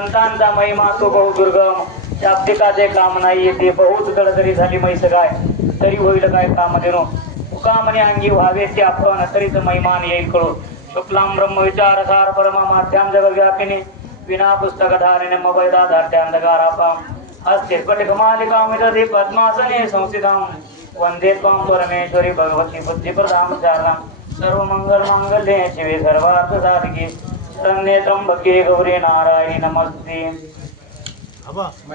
संतांचा महिमा तो बहु दुर्गम, शाब्दिकाचे काम नाही येते. बहुत जळजरी झाली म्हैस गाय, तरी होईल काय काम देणो. तुका म्हणे अंगी व्हावे ते आपण, तरीच महिमान येईल कळो. शुक्लाम ब्रह्म विचार सार परमा माध्यम जग व्यापिनी, विना पुस्तक धारिणे मोबाईला धारते अंधकारापाम. हस्ते स्फटिकमालिका मिदधि पद्मासने संस्थितां, वंदे त्वां परमेश्वरी भगवती बुद्धिप्रदां शारदां. सर्वमंगल मांगल्ये शिवे सर्वार्थ साधिके, शरण्ये त्र्यंबके गौरी नारायणी नमस्ते.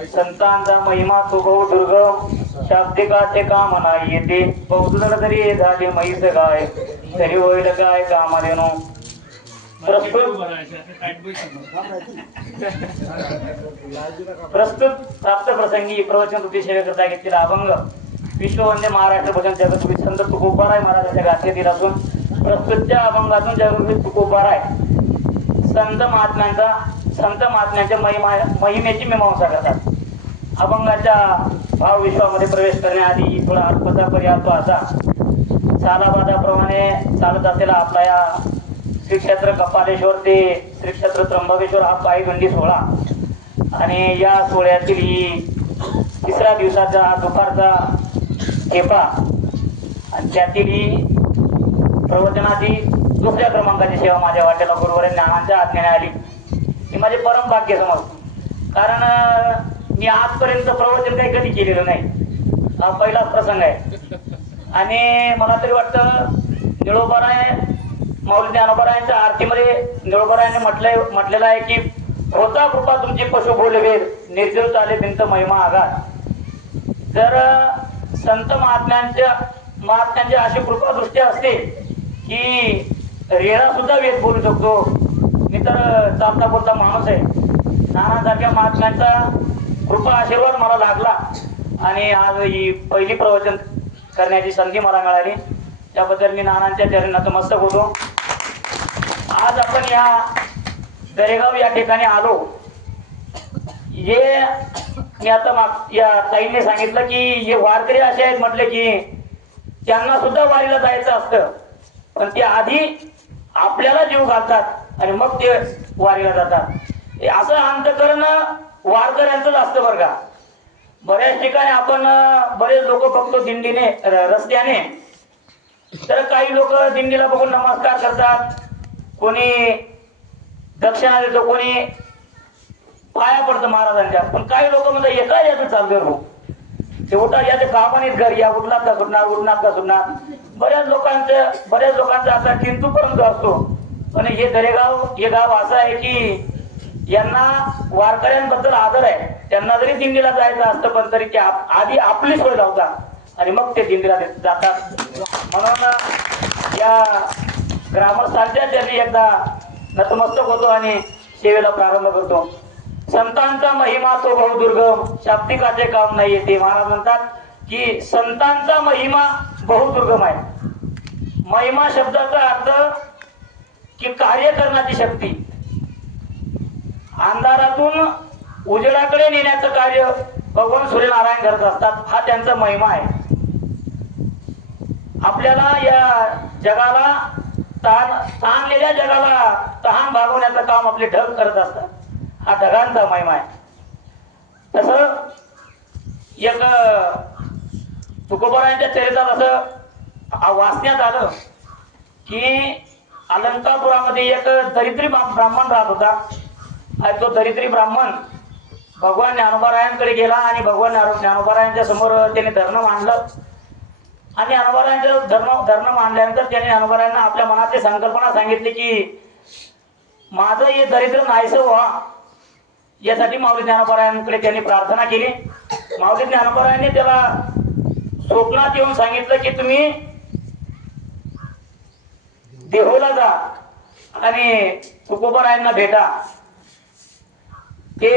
संतांचा महिमा तो बहु दुर्गम, शाब्दिकाचे काम नाही येते. बहुत जरी झाली म्हैस गाय, तरी होईल काय काम देणो. प्रस्तुत प्राप्त प्रसंगी प्रवचन तुझी सेवे करता घेतलेला अभंग विश्ववंदे महाराष्ट्र भजन जगद्गुरु संत तुकोबाराय महाराजांच्या गाथेतील असून प्रस्तुतच्या अभंगातून जगद्गुरु तुकोबाराय संत महात्म्यांच्या महिमेची मीमांसा करतात. अभंगाच्या भाव विश्वामध्ये प्रवेश करण्याआधी थोडा अल्पता पर्याय असा. सालाबादाप्रमाणे चालत असलेला आपला या श्री क्षेत्र कपालेश्वर ते श्री क्षेत्र त्र्यंबकेश्वर हा पायगंडी सोहळा आणि या सोहळ्यातील ही तिसऱ्या दिवसाचा दुपारचा खेपा आणि त्यातील ही प्रवचनाची दुसऱ्या क्रमांकाची सेवा माझ्या वाटेला गुरुवारी ज्ञानांच्या आज्ञेने आली. ही माझे परम भाग्य समजतो. कारण मी आजपर्यंत प्रवचन काही कधी केलेलं नाही. हा पहिलाच प्रसंग आहे. आणि मला तरी वाटतं निळोबाराय माऊली ज्ञानोबारायांच्या आरतीमध्ये निळोबारायाने म्हटलेलं आहे की होता कृपा तुमची पशु बोलवेल, निर्जीव चाले भिंत महिमा आघात. जर संत महात्म्यांची अशी कृपा दृष्टी असते की रेडा सुद्धा वेद बोलू शकतो. मी तर चालता बोलता माणूस आहे. नानासारख्या महात्म्यांचा कृपा आशीर्वाद मला लागला आणि आज ही पहिली प्रवचन करण्याची संधी मला मिळाली. त्याबद्दल मी नानांच्या चरणी नतमस्तक होतो. आज आपण या दरेगाव या ठिकाणी आलो. हे मी आता या ताईंनी सांगितलं की हे वारकरी असे आहेत म्हटले की त्यांना सुद्धा वारीला जायचं असतं, पण ते आधी आपल्याला जीव घालतात आणि मग ते वारीला जातात. असं अंतकरण वारकऱ्यांचंच असतं बरं का. बऱ्याच ठिकाणी आपण बरेच लोक बघतो दिंडीने रस्त्याने, तर काही लोक दिंडीला बघून नमस्कार करतात, कोणी दक्षिणा देतो, कोणी पाया पडतं महाराजांच्या. पण काही लोक म्हणतात एका याचं चालतं भाऊ, ते उठा याचे कामानेच घर या उठलात का सुटणार. बऱ्याच लोकांचा असा किंतु परंतु असतो. पण हे दरेगाव हे गाव असं आहे की यांना वारकऱ्यांबद्दल आदर आहे. त्यांना जरी दिंडीला जायचं असतं पण तरी ते आधी आपली सोय लावतात आणि मग ते दिंडीला जातात. म्हणून या ग्रामस्थांच्या त्यांनी एकदा नतमस्तक होतो आणि सेवेला प्रारंभ करतो. संतांचा महिमा तो बहु दुर्गम, शाब्दिकाचे काम नाही येते. महाराज म्हणतात की संतांचा महिमा बहु दुर्गम आहे. महिमा शब्दाचा अर्थ की कार्य करण्याची शक्ती. अंधारातून उजेडाकडे नेण्याचं कार्य भगवान सूर्यनारायण करत असतात. हा त्यांचा महिमा आहे. आपल्याला या जगाला ताणलेल्या जगाला तहान भागवण्याचं काम आपले ढग करत असतात. हा ढगांचा महिमा आहे. तसं एक तुकोबारायांच्या चरित्रात असं वाचण्यात आलं की अलंकापुरामध्ये एक दरिद्री ब्राह्मण राहत होता. आणि तो दरिद्री ब्राह्मण भगवान ज्ञानोबारायांकडे गेला आणि भगवान ज्ञानोबारायांच्या समोर त्याने धरणं मांडलं. आणि ज्ञानोबारायांच्या धरणं मांडल्यानंतर त्याने ज्ञानोबारायांना आपल्या मनाची संकल्पना सांगितली की माझं हे दरिद्र नाहीसं व्हा, यासाठी माऊली ज्ञानोबारायांकडे त्यांनी प्रार्थना केली. माऊली ज्ञानोबारायांनी त्याला स्वप्नात येऊन सांगितलं की तुम्ही देहूला जा आणि तुकोबारायांना भेटा. ते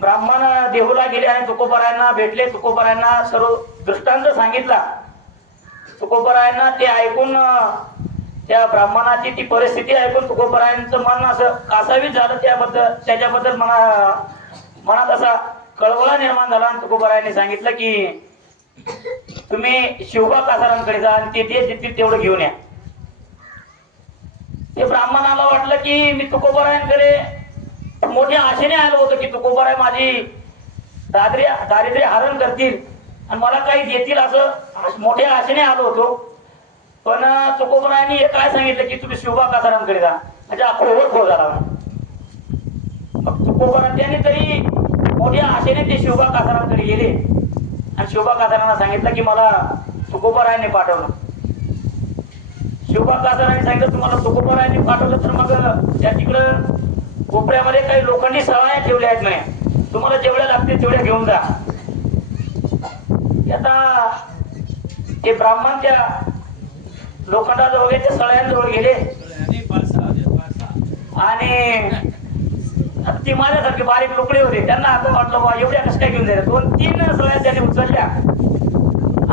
ब्राह्मण देहूला गेले आणि तुकोबारायांना भेटले. तुकोबारायांना सर्व दृष्टांत सांगितला. तुकोबारायांना ते ऐकून त्या ब्राह्मणाची ती परिस्थिती ऐकून तुकोबारायांचं मन असं कासावीस झालं. त्याच्याबद्दल मनात असा कळवळा निर्माण झाला. आणि तुकोबारायांनी सांगितलं की तुम्ही शिवबा कासारांकडे जा आणि ते देतील तेवढं घेऊन या. ते ब्राह्मणाला वाटलं की मी तुकोबारायांकडे मोठ्या आशेने आलो होतो की तुकोबाराय माझी दारिद्र्य हरण करतील आणि मला काही देतील असं मोठ्या आशेने आलो होतो. पण तुकोबारायांनी हे काय सांगितलं की तुम्ही शिवबा कासारांकडे जा. म्हणजे खोल झाला. मग तुकोबाराय त्यांनी तरी मोठ्या आशेने ते शिवबा कासारांकडे गेले आणि शिवबा कासारांना सांगितलं की मला तुकोबारायांनी पाठवलं. शिवबा कासारांनी सांगितलं तुम्हाला तुकोबारायांनी पाठवलं तर मग त्या तिकडं कोपऱ्यामध्ये काही लोखंडी सळाया ठेवल्या आहेत म्हणे, तुम्हाला जेवढ्या लागतील तेवढ्या घेऊन जा. आता ते ब्राह्मण त्या लोखंडाजवळ वगैरे त्या सळ्यांजवळ गेले आणि ती माझ्यासारखे बारीक लोकडे होते, त्यांना आता वाटलं बा एवढ्या कसं काय घेऊन जायला. 2-3 सळ्या त्यांनी उचलल्या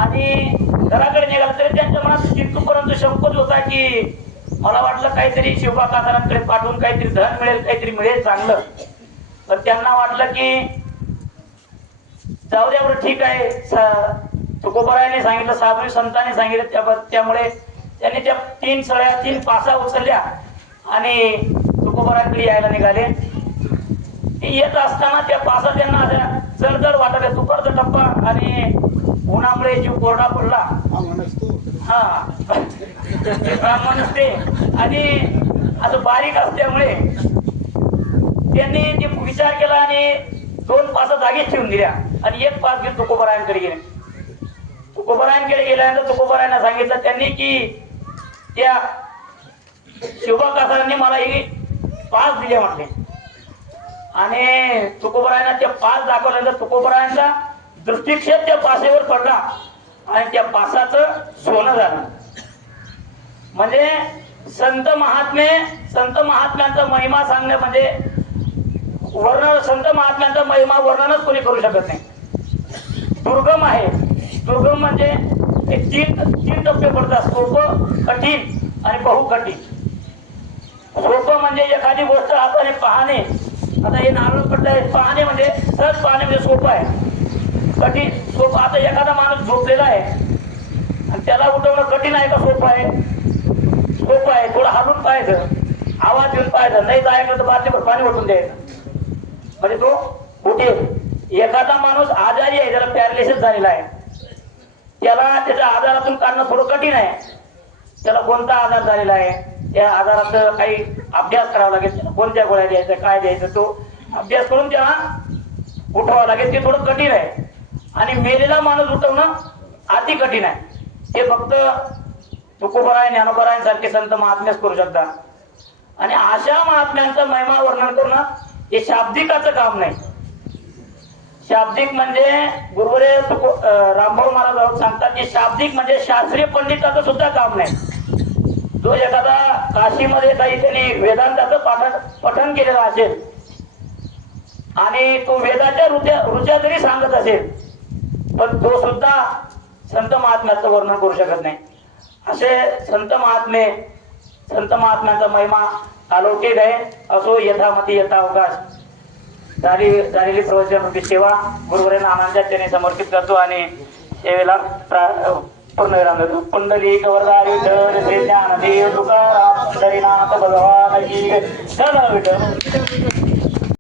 आणि घराकडे निघाला. तरी त्यांच्या मनात तिथपर्यंत शंकच होता की मला वाटलं काहीतरी शिवबा कासारांकडे पाठवून काहीतरी धन मिळेल, काहीतरी मिळेल चांगलं. तर त्यांना वाटलं की जाऊ द्या बरं ठीक आहे. तुकोबारायांनी सांगितलं, साधू संतांनी सांगितलं, त्यामुळे त्यांनी त्या 3 सळ्या 3 पासा उचलल्या आणि तुकोबारांकडे यायला निघाले. येत असताना त्या पासा त्यांना जड वाटत आहे. दुपारचा टप्पा आणि उन्हामुळे जीव कोरडा पडला. हा ब्राह्मण असते आणि असं बारीक असल्यामुळे त्यांनी ते विचार केला आणि 2 पासा जागेच ठेवून दिल्या आणि 1 पास घेऊन तुकोबारायांकडे गेले. तुकोबारायांकडे गेल्यानंतर तुकोबारायांना सांगितलं त्यांनी की त्या शिवबा कासारांनी मला हे पास दिले म्हटले. आणि तुकोबारायांना त्या पास दाखवल्यानंतर तुकोबारायांचा दृष्टिक्षेप त्या पासेवर पडला आणि त्या पासाचं सोनं झालं. म्हणजे संत महात्म्यांचा महिमा सांगणे म्हणजे संत महात्म्यांचा महिमा वर्णनच कोणी करू शकत नाही. दुर्गम आहे. दुर्गम म्हणजे एक 3 टप्पे पडतात, सोपं, कठीण आणि बहुकठीण. सोपं म्हणजे एखादी गोष्ट हाताने पाहणे. आता हे नारळ पडलंय, पाहणे म्हणजे सहज पाहणे म्हणजे सोपं आहे. कठीण सोपं, आता एखादा माणूस झोपलेला आहे आणि त्याला उठवणं कठीण आहे का सोपं आहे? सोपं आहे. थोडं हलून पाहायचं, आवाज देऊन पाहायचं, नाही जायचं तर बाटलीवर पाणी ओतून द्यायचं म्हणजे तो उठेल. एखादा माणूस आजारी आहे, त्याला पॅरालिसिस झालेला आहे, त्याला त्याच्या आजारातून काढणं थोडं कठीण आहे. त्याला कोणता आजार झालेला आहे, त्या आजाराचा काही अभ्यास करावा लागेल, कोणत्या गोळ्या द्यायच्या, काय द्यायचं, तो अभ्यास करून त्याला उठवावं लागेल. ते थोडं कठीण आहे. आणि मेलेला माणूस उठवणं अति कठीण आहे. हे फक्त तुकोबाराय, ज्ञानोबारायांसारखे संत महात्मेच करू शकतात. आणि अशा महात्म्यांचं महिमा वर्णन करणं हे शाब्दिकाचं काम नाही. शाब्दिक म्हणजे गुरुवरे रामभाऊ महाराज सांगतात की शाब्दिक म्हणजे शास्त्रीय पंडिताचं सुद्धा काम नाही. जो एखादा काशीमध्ये काही त्यांनी वेदांताचं पठण केलेलं असेल आणि तो वेदाच्या रुच्या जरी सांगत असेल पण तो सुद्धा संत महात्म्याचं वर्णन करू शकत नाही. असे संत महात्म्यांचा महिमा अलौकिक आहे. असो यथामती यथा अवकाश. झालेली प्रवचन रूपी सेवा गुरुवरे नानांच्या चरणी समर्पित करतो आणि सेवेला पूर्ण विराम देतो. पुंडलिक वरदारी विठ्ठल श्री ज्ञानदेव तुकाराम पंढरीनाथ भगवान की जय. विठ्ठल.